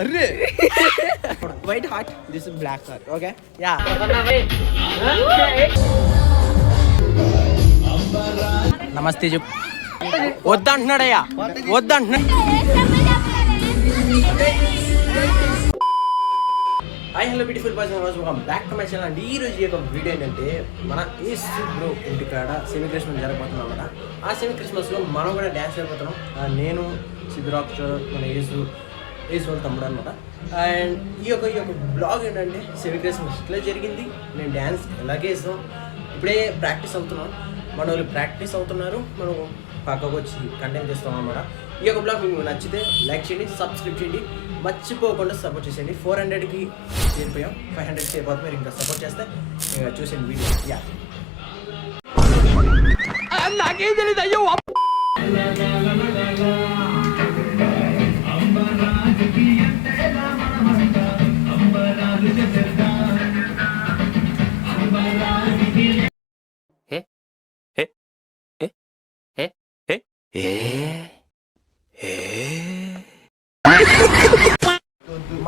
అరే white heart, this is black heart. Okay ya. నమస్తే చెప్పు. వద్దంటున్నాడయ్యా, వద్దంటున్నాడు. హాయ్ హలో బ్యూటిఫుల్ పర్సన్, రోజు ఒక back to my channel. And ఈ రోజు యొక్క వీడియో ఏంటంటే మన ఈస్ట్ బ్రో ఇంటికాడ సెమీ క్రిస్మస్ జరగబోతున్నాం అనమాట. ఆ సెమీ క్రిస్మస్లో మనం కూడా డ్యాన్స్ అయిపోతున్నాం. నేను సిద్ధరాక్షర్ మన యేసు వాళ్ళ తమ్ముడు అనమాట. అండ్ ఈ యొక్క బ్లాగ్ ఏంటంటే సెమీ క్రిస్మస్ ఇట్లా జరిగింది, నేను డ్యాన్స్ ఎలాగే వేసాం, ఇప్పుడే ప్రాక్టీస్ అవుతున్నాం. మన వాళ్ళు ప్రాక్టీస్ అవుతున్నారు, మనం పక్కకు వచ్చి కంటెంట్ చేస్తాం అనమాట. ఈ యొక్క బ్లాగ్ మీకు నచ్చితే లైక్ చేయండి, సబ్స్క్రైబ్ చేయండి, మర్చిపోకుండా సపోర్ట్ చేసేయండి. 400కి చేరిపోయాం, 500 చేరిపోతే మీరు ఇంకా సపోర్ట్ చేస్తే ఇంకా చూసేయండి వీడియో. యా నాకేం తెలియదు అయ్యో.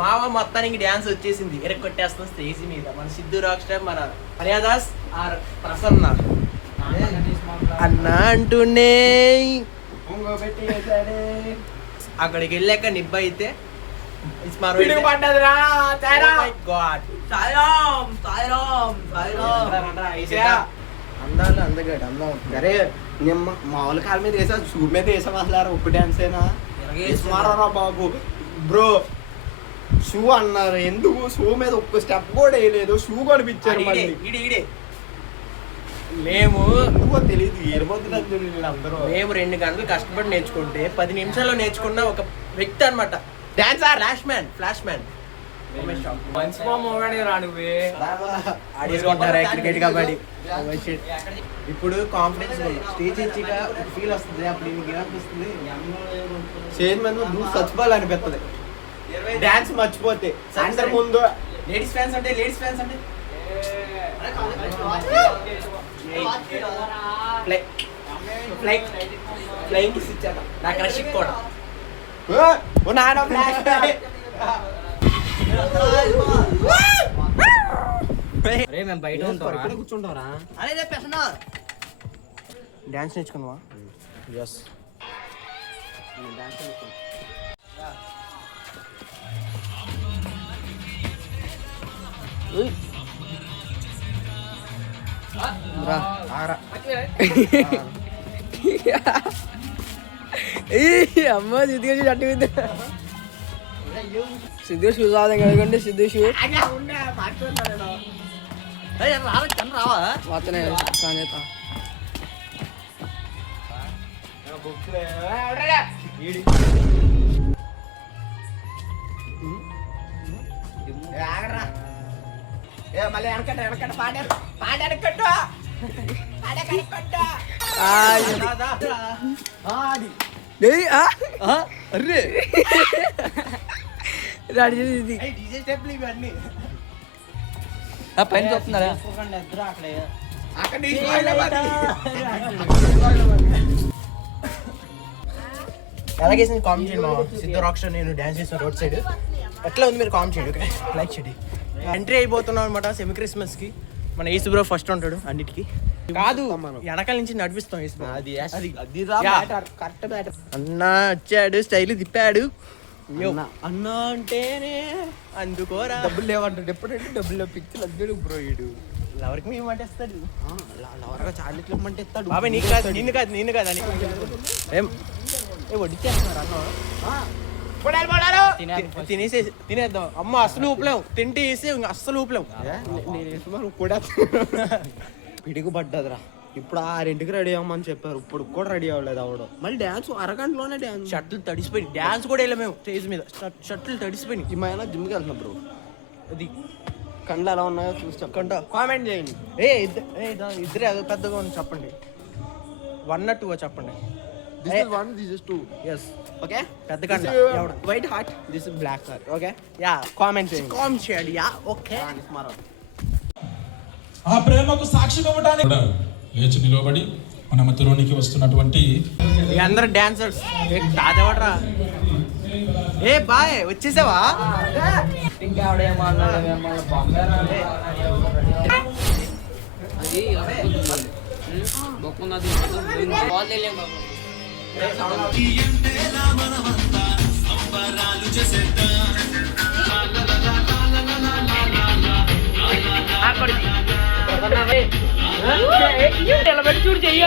మావ మొత్తానికి డ్యాన్స్ వచ్చేసింది, ఎరగొట్టేస్తాం స్టేజ్ మీద. మన సిద్ధు రాక్ స్టార్, మన హరియాదాస్ ఆర్ ప్రసన్న అన్న అంటూనే అక్కడికి వెళ్ళాక నిబ్బ అయితే అందాలు అందగాడు అందం. అరే మామూలు కాళ్ళ మీద వేసా, షూ మీద వేసాం. అసలు ఒక్క డ్యాన్స్ అయినా వేసుమారా బాబు. బ్రో షూ అన్నారు, ఎందుకు షూ మీద ఒక్క స్టెప్ కూడా వేయలేదు, షూ కొనిపించారు. మేము తెలియదు ఏర్పడుతుంది. అందరూ మేము 2 గంటలు కష్టపడి నేర్చుకుంటే 10 నిమిషాల్లో నేర్చుకున్న ఒక వ్యక్తి అనమాట. డాన్సర్ ఫ్లాష్ మ్యాన్ ఆడేసుకుంటారా క్రికెట్ కబడ్డీ. ఇప్పుడు కాన్ఫిడెన్స్ స్టేజ్ ఇచ్చిగా ఫీల్ వస్తుంది. అప్పుడు నీకు ఏమనిపిస్తుంది? స్టేజ్ మీద నువ్వు చచ్చిపోవాలనిపిస్తుంది డాన్స్ మర్చిపోతే. అందరి ముందు లేడీస్ ఫ్యాన్స్ అంటే ఫ్లైంగ్ కిస్ ఇచ్చాక నా క్రష్ కూడా కూర్చుంటారా? డాన్స్ నేర్చుకున్నావా? ఎస్ అమ్మ సిద్ధు చట్టు సిద్ధు షూ రాదు కనుకోండి. సిద్ధు షూ రావా మాత్రమే మళ్ళీ వెనకట్టు పాడారు కట్టు అర్రే పైన చూస్తున్నారా? అలాగే కామెంట్ చేయండి. సిద్ధు రాక్ స్టార్ నేను డాన్స్ చేస్తాను రోడ్ సైడ్. ఎట్లా ఉంది మీరు కామెంట్ చేయండి. ఓకే లైక్ చేయండి. ఎంట్రీ అయిపోతున్నాం అనమాట సెమీ క్రిస్మస్ కి. మన యేసు బ్రో ఫస్ట్ ఉంటాడు అన్నిటికీ. కాదు వెనకాల నుంచి నడిపిస్తాం. అన్న వచ్చాడు, స్టైల్ తిప్పాడు. అన్న అంటేనే అందుకోరా డబ్బులు లేవంటాడు. ఎప్పుడంటే డబ్బులు పిక్చర్లు అద్దడు బ్రో. ఇడు ఎవరికి మేము అంటేస్తాడు, ఎవరిగా చార్లెట్లు ఇమ్మంటే ఇస్తాడు. బాబాయ్ నీకు కాదు, నిన్ను కాదు అని ఏం వడ్డిచ్చేస్తున్నారు అన్న. తినేద్దాం. అమ్మ అసలు ఊపలేము, తింటే వేసి అస్సలు ఊపలేము. నేను కూడా పిడుగు పడ్డదిరా. ఇప్పుడు 6ంటికి రెడీ అవ్వమని చెప్పారు, ఇప్పుడు కూడా రెడీ అవ్వలేదు అవడం. మళ్ళీ డ్యాన్స్ అరగంటలోనే డ్యాన్స్. షర్ట్లు తడిసిపోయి డ్యాన్స్ కూడా వెళ్ళాము మేము స్టేజ్ మీద. షర్ట్లు తడిసిపోయి ఈ మైన జిమ్కి వెళ్తున్నాం బ్రో. అది కండ్లు ఎలా ఉన్నాయో చూసి చెప్పండి, కామెంట్ చేయండి. ఇద్దరే పెద్దగా ఉంది చెప్పండి. 1 or 2 చెప్పండి. This is 1, this is 2. Yes. Okay. పెద్ద కండ white heart, this is black heart. Okay yeah comment చేయండి. Yeah okay. ఆ ప్రేమకు సాక్షిగా ఉండడానికి లేచి నిలబడి మన మధ్యలోనికి వస్తున్నటువంటి అందరు డాన్సర్స్. తాతేవాడరా ఏ బాయ్ వచ్చేసావా? చూడు చెయ్య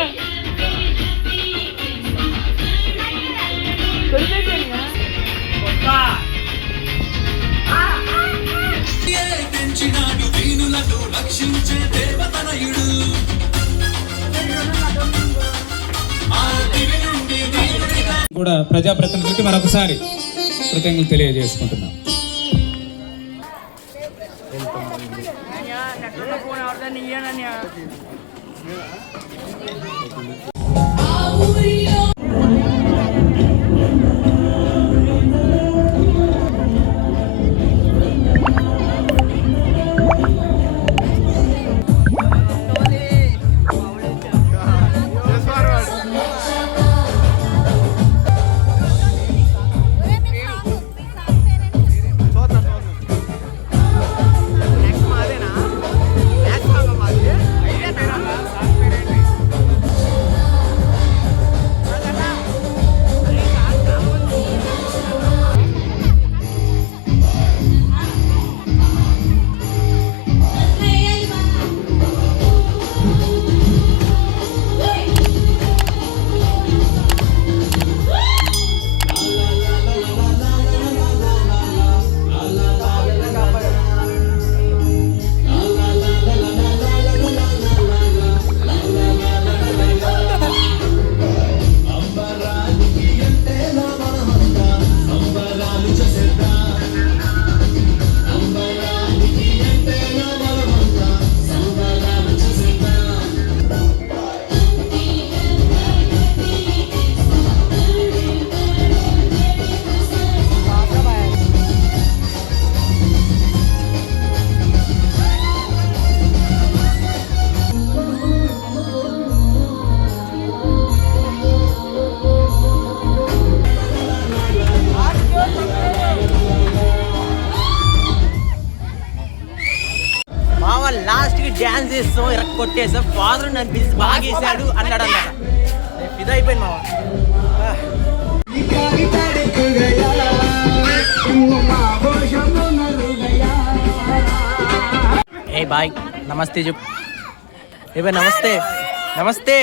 కూడా ప్రజాప్రతినిధులకి మరొకసారి కృతజ్ఞతలు తెలియజేసుకుంటున్నాం. లాస్ట్ కి డాన్స్ చేస్తాం ఇరక్ కొట్టేసాం. ఫాదర్ నన్ను పిలిచి బాగా వేసాడు అన్నాడు అన్నమాట. ఇది అయిపోయింది మావా. ఏ బాయ్ నమస్తే చెప్పు. ఏ బాయ్ నమస్తే. నమస్తే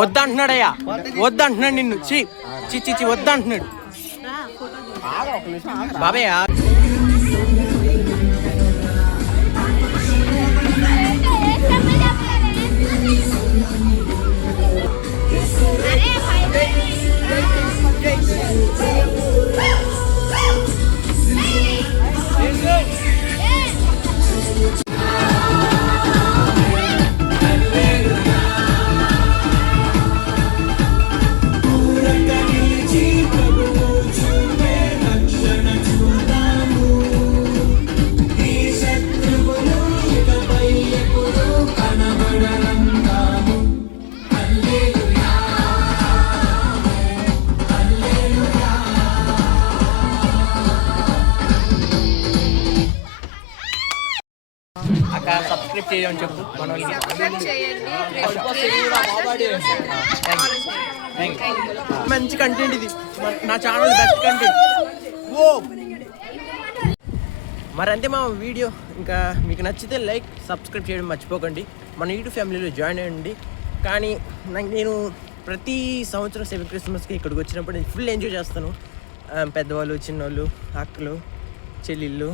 వద్దంటున్నాడయ్యా, వద్దంటున్నాడు నిన్ను. చి వద్దంటున్నాడు బాబయ్య. అక్క సబ్స్క్రైబ్ చేయమని చెప్పు మన మంచి కంటెంట్ ఇది. నా ఛానల్ బెస్ట్ కంటెంట్. ఓ మరి అంతే మా వీడియో. ఇంకా మీకు నచ్చితే లైక్ సబ్స్క్రైబ్ చేయడం మర్చిపోకండి. మన యూట్యూబ్ ఫ్యామిలీలో జాయిన్ అయ్యండి. కానీ నేను ప్రతి సంవత్సరం 7 క్రిస్మస్కి ఇక్కడికి వచ్చినప్పుడు నేను ఫుల్ ఎంజాయ్ చేస్తాను. పెద్దవాళ్ళు, చిన్నోళ్ళు, అక్కలు, చెల్లెళ్ళు,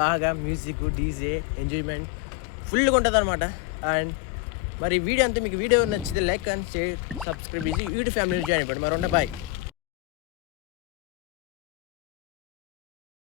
బాగా మ్యూజిక్, డీజే, ఎంజాయ్మెంట్ ఫుల్గా ఉంటుంది అనమాట. అండ్ మరి వీడియో అంతా మీకు వీడియో నచ్చితే లైక్ అండ్ షేర్ సబ్స్క్రైబ్ చేసి యూట్యూబ్ ఫ్యామిలీలో జాయిన్ అయిపోండి. మరి బాయ్.